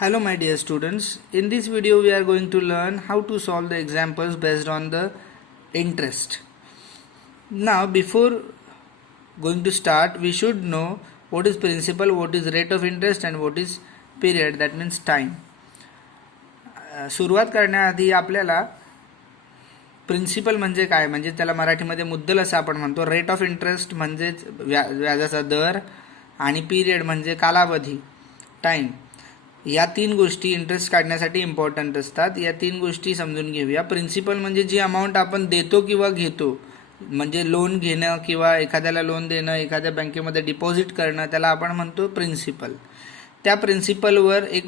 Hello my dear students, in this video we are going to learn how to solve the examples based on the interest. Now before going to start we should know what is principal, what is rate of interest and what is period, that means time. सुरुवात करण्याआधी आपल्याला principal म्हणजे काय, म्हणजे त्याला मराठीमध्ये मुद्दल असं आपण म्हणतो. रेट ऑफ इंटरेस्ट म्हणजेच व्याजाचा दर आणि पिरियड म्हणजे कालावधी, टाईम. या तीन गोष्टी इंटरेस्ट काढण्यासाठी इम्पॉर्टंट असतात. या तीन गोष्टी समजून घेऊया. प्रिन्सिपल म्हणजे जी अमाऊंट आपण देतो किंवा घेतो, म्हणजे लोन घेणं किंवा एखाद्याला लोन देणं, एखाद्या बँकेमध्ये डिपॉझिट करणं, त्याला आपण म्हणतो प्रिन्सिपल. त्या प्रिन्सिपलवर एक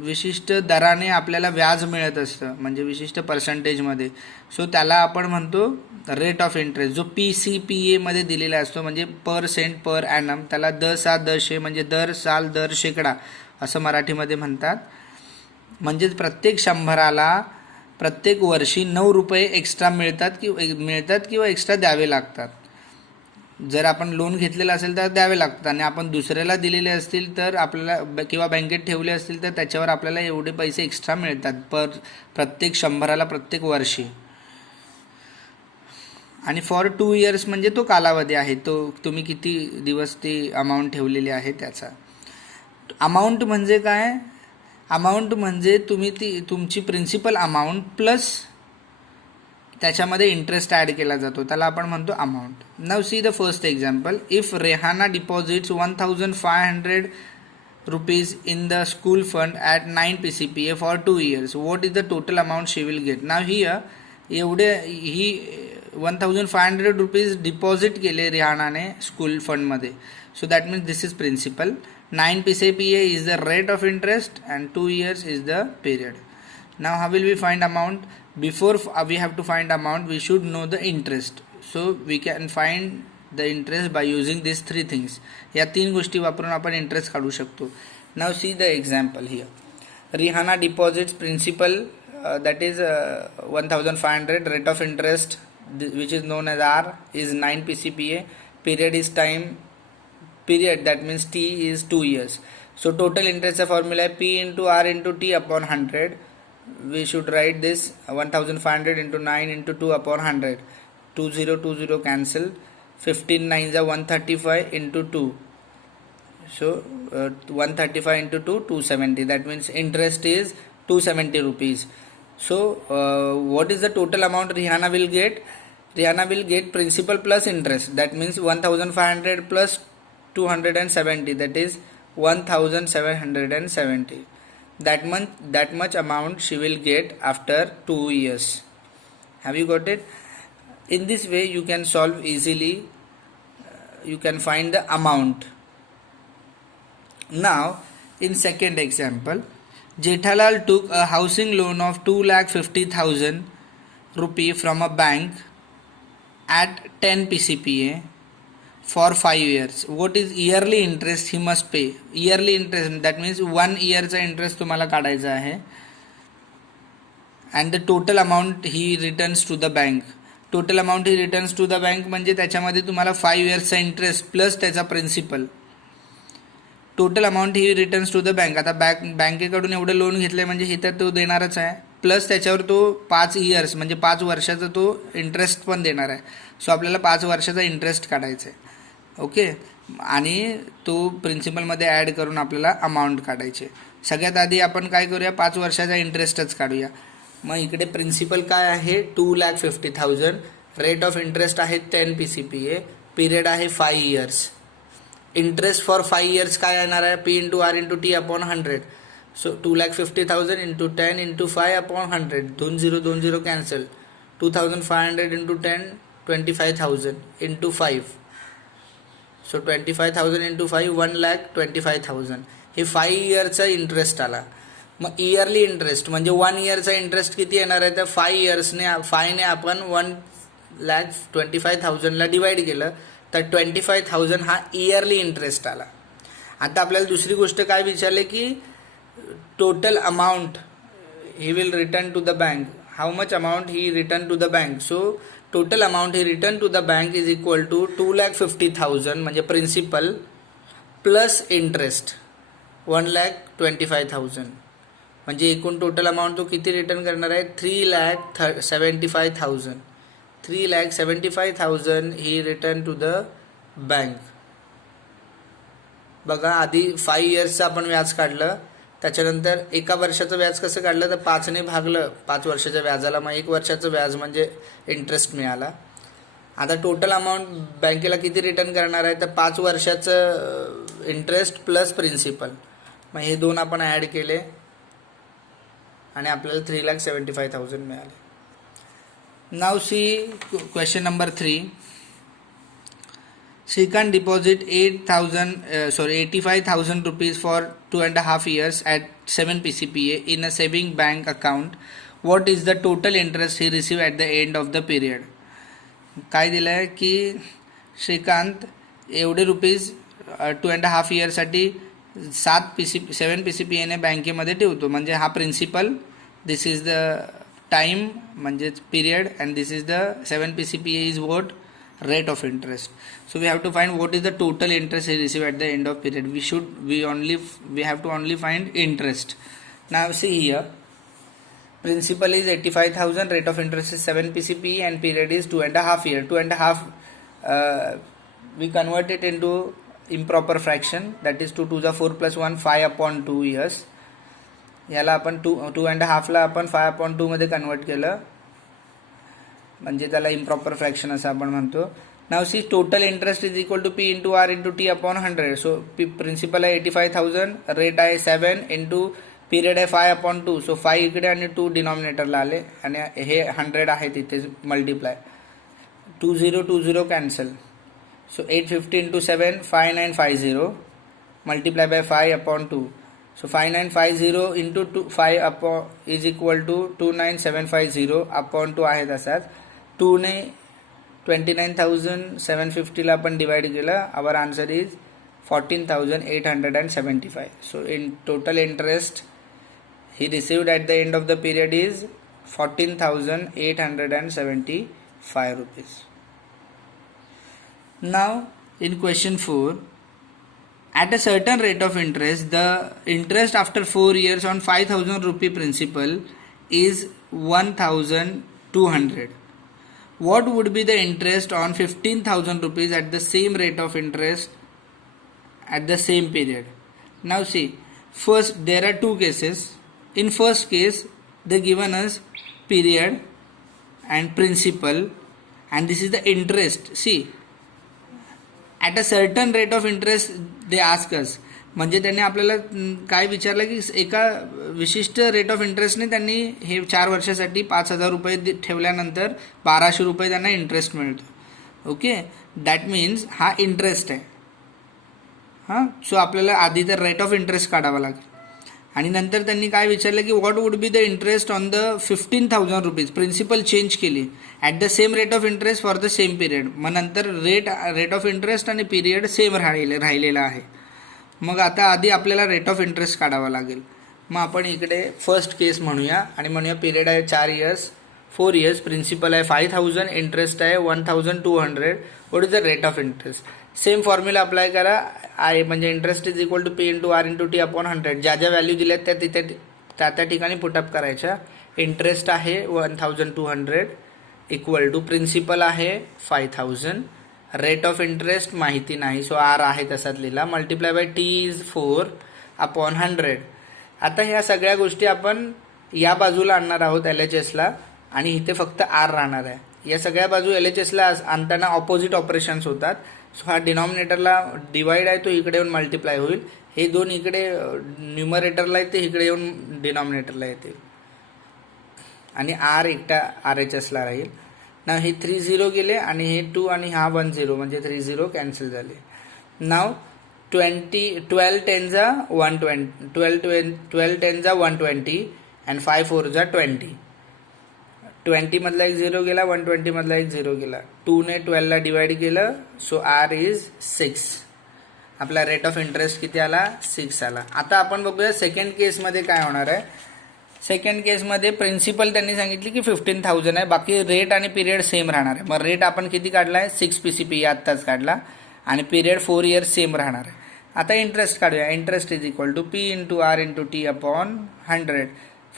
विशिष्ट दराने आपल्याला व्याज मिळत असतं, म्हणजे विशिष्ट पर्सेंटेजमध्ये. सो त्याला आपण म्हणतो रेट ऑफ इंटरेस्ट, जो PCPA दिलेला असतो, म्हणजे पर सेंट पर ॲनम. त्याला दशे म्हणजे दर साल दर शेकडा असं मराठीमध्ये म्हणतात. म्हणजेच प्रत्येक 100ला प्रत्येक वर्षी 9 रुपये एक्स्ट्रा मिळतात किंवा एक्स्ट्रा द्यावे लागतात. जर आपण लोन घेतलेलं असेल तर द्यावे लागतात, आणि आपण दुसऱ्याला दिलेले असतील तर आपल्याला किंवा बँकेत ठेवले असतील तर त्याच्यावर आपल्याला एवढे पैसे एक्स्ट्रा मिळतात प्रत्येक 100ला प्रत्येक वर्षी. आणि फॉर 2 इयर्स म्हणजे तो कालावधी आहे, तो तुम्ही किती दिवस ती अमाऊंट ठेवलेली आहे त्याचा. अमाऊंट म्हणजे काय? अमाऊंट म्हणजे तुमची प्रिन्सिपल अमाऊंट प्लस त्याच्यामध्ये इंटरेस्ट ॲड केला जातो, त्याला आपण म्हणतो amount. Now see the first example. If Rehana deposits 1500 rupees in the school fund at 9 PCPA for 2 years, what is the total amount she will get? Now here ही 1500 rupees deposit केले रेहानाने school फंडमध्ये. So that means this is principal. 9 PCPA is the rate of interest and 2 years is the period. Now how will we find amount? Before we have to find amount, we should know the interest. So we can find the interest by using these three things. या तीन गोष्टी वापरून आपण interest काढू शकतो. Now see the example here. Rihanna deposits principal that is 1500. Rate of interest which is known as R is 9 PCPA. Period is time. Period, that means T is 2 years. So total interest formula P into R into T upon 100. We should write this 1500 into 9 into 2 upon 100. 20 cancel. 15 9s are 135 into 2. So 135 into 2 270. That means interest is 270 rupees. So what is the total amount Rihanna will get? Rihanna will get principal plus interest. That means 1500 plus 270. That is 1770. That much amount she will get after 2 years. Have you got it? In this way you can solve easily. You can find the amount. Now in second example, Jethalal took a housing loan of 2,50,000 rupee from a bank at 10 PCPA for 5 years. What is yearly interest he must pay? Yearly interest, that means 1 yearचा interest तुम्हाला काढायचा आहे. and the total amount he returns to the bank. Total amount ही returns to the bank म्हणजे त्याच्यामध्ये तुम्हाला 5 yearsचा interest plus त्याचा principal. Total amount ही रिटर्न्स टू द बँक. आता बँकेकडून एवढं लोन घेतलं म्हणजे हे तर तो देणारच आहे, प्लस त्याच्यावर तो 5 years म्हणजे 5 वर्षाचा तो इंटरेस्ट पण देणार आहे. सो आपल्याला 5 वर्षाचा इंटरेस्ट काढायचा आहे. ओके, आणि तो प्रिन्सिपलमध्ये ॲड करून आपल्याला अमाऊंट काढायचे. सगळ्यात आधी आपण काय करूया, 5 वर्षाचा इंटरेस्टच काढूया. मग इकडे प्रिन्सिपल काय आहे 2,50,000. रेट ऑफ इंटरेस्ट आहे 10 PCPA. पिरियड आहे 5 years. इंटरेस्ट फॉर 5 years काय येणार आहे, P into R into T upon 100. So 2,50,000 into 10 into 5 upon 100. 20 cancel. 2,500 into 10 25,000 into 5. So 25,000 into 5 1,25,000. हे 5 yearsचा इंटरेस्ट आला. मग इयरली इंटरेस्ट म्हणजे 1 yearचा इंटरेस्ट किती येणार आहे, तर 5 yearsने 5ने आपण 1,25,000ला डिवाइड केलं तर 25,000 हा इयरली इंटरेस्ट आला. आता आपल्याला दुसरी गोष्ट काय विचारले की total amount he will return to the bank. How much amount he return to the bank. So total amount he return to the bank is equal to 2,50,000 म्हणजे प्रिन्सिपल प्लस इंटरेस्ट. 1,25,000 म्हणजे एकूण टोटल अमाऊंट तो किती return करणार आहे 3,75,000. 3,75,000 ही return to the bank. बघा आधी 5 इयर्सचं आपण व्याज काढलं, त्याच्यानंतर एका वर्षाचं व्याज कसं काढलं तर 5ने भागलं 5 वर्षाच्या व्याजाला, मग 1 वर्षाचं व्याज म्हणजे इंटरेस्ट मिळाला. आता टोटल अमाऊंट बँकेला किती रिटर्न करणार आहे तर 5 वर्षाचं इंटरेस्ट प्लस प्रिन्सिपल. मग हे दोन आपण ॲड केले आणि आपल्याला 3,75,000 मिळाले. Now see question number 3. Shrikant deposit 85,000 rupees for 2.5 years at 7 PCPA in a saving bank account. What is the total interest he received at the end of the period? काय दिलं आहे की श्रीकांत एवढे रुपीज 2.5 इयरसाठी 7 PCPA बँकेमध्ये ठेवतो. म्हणजे हा principal, this is the time म्हणजेच period, and this is the 7 PCPA is what rate of interest. So we have to find what is the total interest he received at the end of period. We have to only find interest. Now see here, principal is 85,000, rate of interest is 7 PCP and period is 2.5 year. 2.5 we convert it into improper fraction, that is 2 to the 4 plus 1 5/2 years. याला आपण 2.5 ला आपण 5/2 मध्ये convert केलं म्हणजे त्याला improper fraction असं आपण म्हणतो. Now see total interest is equal to P into R into T upon 100. So principal आहे 85,000, रेट आहे 7 इंटू पिरियड आहे 5/2. सो 5 इकडे आणि 2 डिनॉमिनेटरला आले आणि हे 100 आहे तिथे multiply. 20 cancel. So 850 into 7 5950 multiply by 5/2. So 5950 into 5 upon is equal to 29750 upon 2 आहे तसाच. 2ने 29,750ला आपण डिवाइड केलं. Our answer is 14,875. So in total interest he received at the end of the period is 14,875 rupees. Now in question 4, at a certain rate of interest, the interest after 4 years on 5,000 rupee principal is 1,200. What would be the interest on 15,000 rupees at the same rate of interest at the same period? Now see, first there are two cases. In first case, they given us period and principal, and this is the interest. See, at a certain rate of interest they ask us. म्हणजे त्यांनी आपल्याला काय विचारलं की एका विशिष्ट rate of इंटरेस्टने त्यांनी हे 4 वर्षासाठी 5,000 रुपये ठेवल्यानंतर 1,200 रुपये त्यांना इंटरेस्ट मिळतो. ओके, दॅट मीन्स हा इंटरेस्ट आहे. हां, सो आपल्याला आधी तर रेट ऑफ इंटरेस्ट काढावा लागेल आणि नंतर त्यांनी काय विचारलं की what would be the interest on the 15,000 rupees. Principal change केली at the same rate of interest for the same period. मग नंतर रेट ऑफ इंटरेस्ट आणि पिरियड सेम राहिलेला आहे. मग आता आधी आपल्याला रेट ऑफ इंटरेस्ट काढावा लागेल. मग आपण इकडे फर्स्ट केस म्हणूया आणि म्हणूया पिरियड आहे 4 इयर्स, 4 इयर्स, प्रिन्सिपल आहे 5,000, इंटरेस्ट आहे 1,200. What is the rate of interest? Same formula apply करा. आहे म्हणजे interest is equal to P into R into T upon 100. ज्या ज्या व्हॅल्यू दिल्यात त्या तिथे त्या ठिकाणी पुटअप करायच्या. इंटरेस्ट आहे 1,200 इक्वल टू प्रिन्सिपल आहे 5,000, रेट ऑफ इंटरेस्ट माहिती नाही सो आर आहे तसाच लिहिला, multiply by T is 4 upon 100. आता ह्या सगळ्या गोष्टी आपण या बाजूला आणणार आहोत LHSला आणि इथे फक्त आर राहणार आहे. या सगळ्या बाजू LHSला आणताना ऑपोजिट ऑपरेशन्स होतात. सो हा डिनॉमिनेटरला डिवाइड आहे तो इकडे येऊन मल्टिप्लाय होईल. हे दोन इकडे न्यूमरेटरला येते, इकडे येऊन डिनॉमिनेटरला येतील आणि आर एकटा RHSला राहील ना. हे 3 0 गेले आणि हे 2 आणि हा 1 0 म्हणजे 3 0 कॅन्सल झाले. नाव 12 10 जा 120, 12 10 जा 120 अँड 5 4 जा 20. 20 मधला एक 0 गेला, 120 मधला एक 0 गेला. 2 ने 12 ला डिवाइड केलं सो आर इज 6. आपला रेट ऑफ इंटरेस्ट किती आला? 6 आला. आता आपण बघूया सेकंड केसमध्ये काय होणार आहे. सेकंड केसमध्ये प्रिन्सिपल त्यांनी सांगितली की 15,000 आहे, बाकी रेट आणि पिरियड सेम राहणार आहे. मग रेट आपण किती काढला आहे? 6 PCP आत्ताच काढला आणि पिरियड 4 इयर्स सेम राहणार आहे. आता इंटरेस्ट काढूया. Interest is equal to P into R into T upon 100.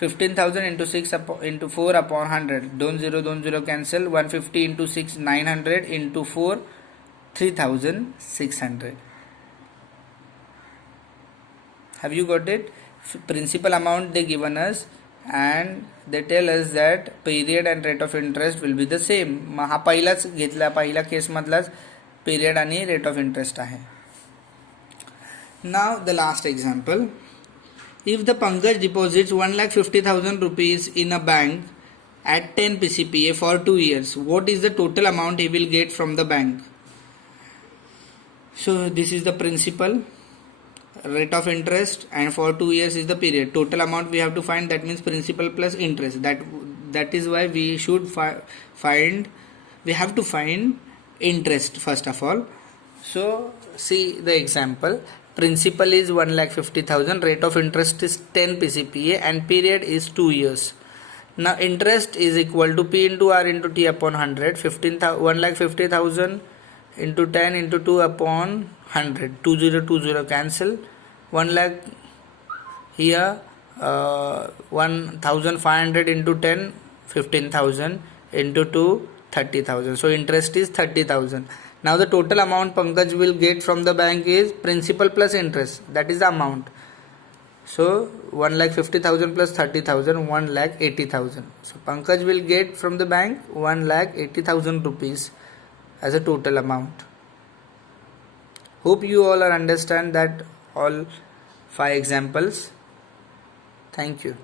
15,000 into 6 into 4 upon 100. 2 0 cancel. 150 into 6 900 into 4 3,600. Have you got it? Principal amount they given us and they tell us that period and rate of interest will be the same. मग हा पहिलाच घेतला, पहिला केसमधलाच period आणि rate of interest आहे. Now the last example. If the Pankaj deposits 1,50,000 rupees in a bank at 10 PCPA for 2 years, what is the total amount he will get from the bank? So this is the principal, rate of interest, and for 2 years is the period. Total amount we have to find, that means principal plus interest. That is why we should we have to find interest first of all. So see the example. Principal is 1,50,000, rate of interest is 10 PCPA and period is 2 years. Now interest is equal to P into R into T upon 100. 1,50,000 into 10 into 2 upon 100. 20 cancel. 1 lakh here, 1,500 into 10, 15,000 into 2, 30,000. So interest is 30,000. Now the total amount Pankaj will get from the bank is principal plus interest. That is the amount. So 1,50,000 plus 30,000, 1,80,000. So Pankaj will get from the bank 1,80,000 rupees as a total amount. Hope you all understand that all 5 examples. Thank you.